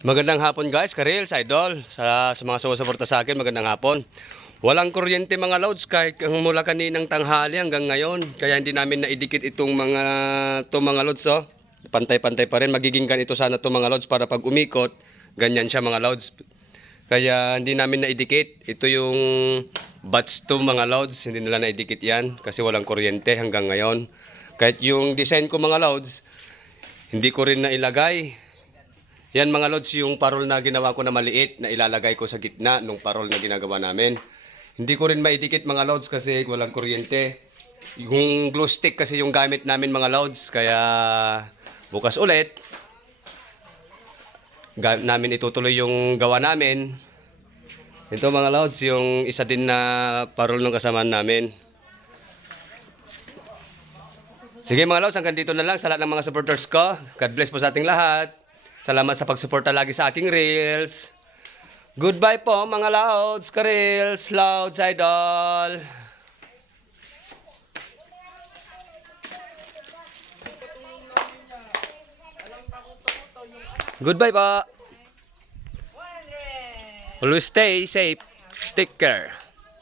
Magandang hapon guys, Karils, Idol. Sa mga sumusuporta sa akin, magandang hapon. Walang kuryente mga loads kahit mula kaninang tanghali hanggang ngayon. Kaya hindi namin naidikit itong mga loads. Oh. Pantay-pantay pa rin. Magiging ganito sana itong mga loads para pag umikot, ganyan siya mga loads. Kaya hindi namin naidikit. Ito yung batch 2 mga loads. Hindi nila naidikit yan kasi walang kuryente hanggang ngayon. Kahit yung design ko mga loads, hindi ko rin nailagay. Yan mga lods, yung parol na ginawa ko na maliit na ilalagay ko sa gitna nung parol na ginagawa namin. Hindi ko rin maidikit mga lods kasi walang kuryente. Yung glue stick kasi yung gamit namin mga lods. Kaya bukas ulit, namin itutuloy yung gawa namin. Ito mga lods, yung isa din na parol ng kasamaan namin. Sige mga lods, hanggang dito na lang sa lahat ng mga supporters ko. God bless po sa ating lahat. Salamat sa pagsuporta lagi sa aking reels. Goodbye po mga Lods, ka-reels, Lods Idol. Goodbye po. Always stay safe. Take care.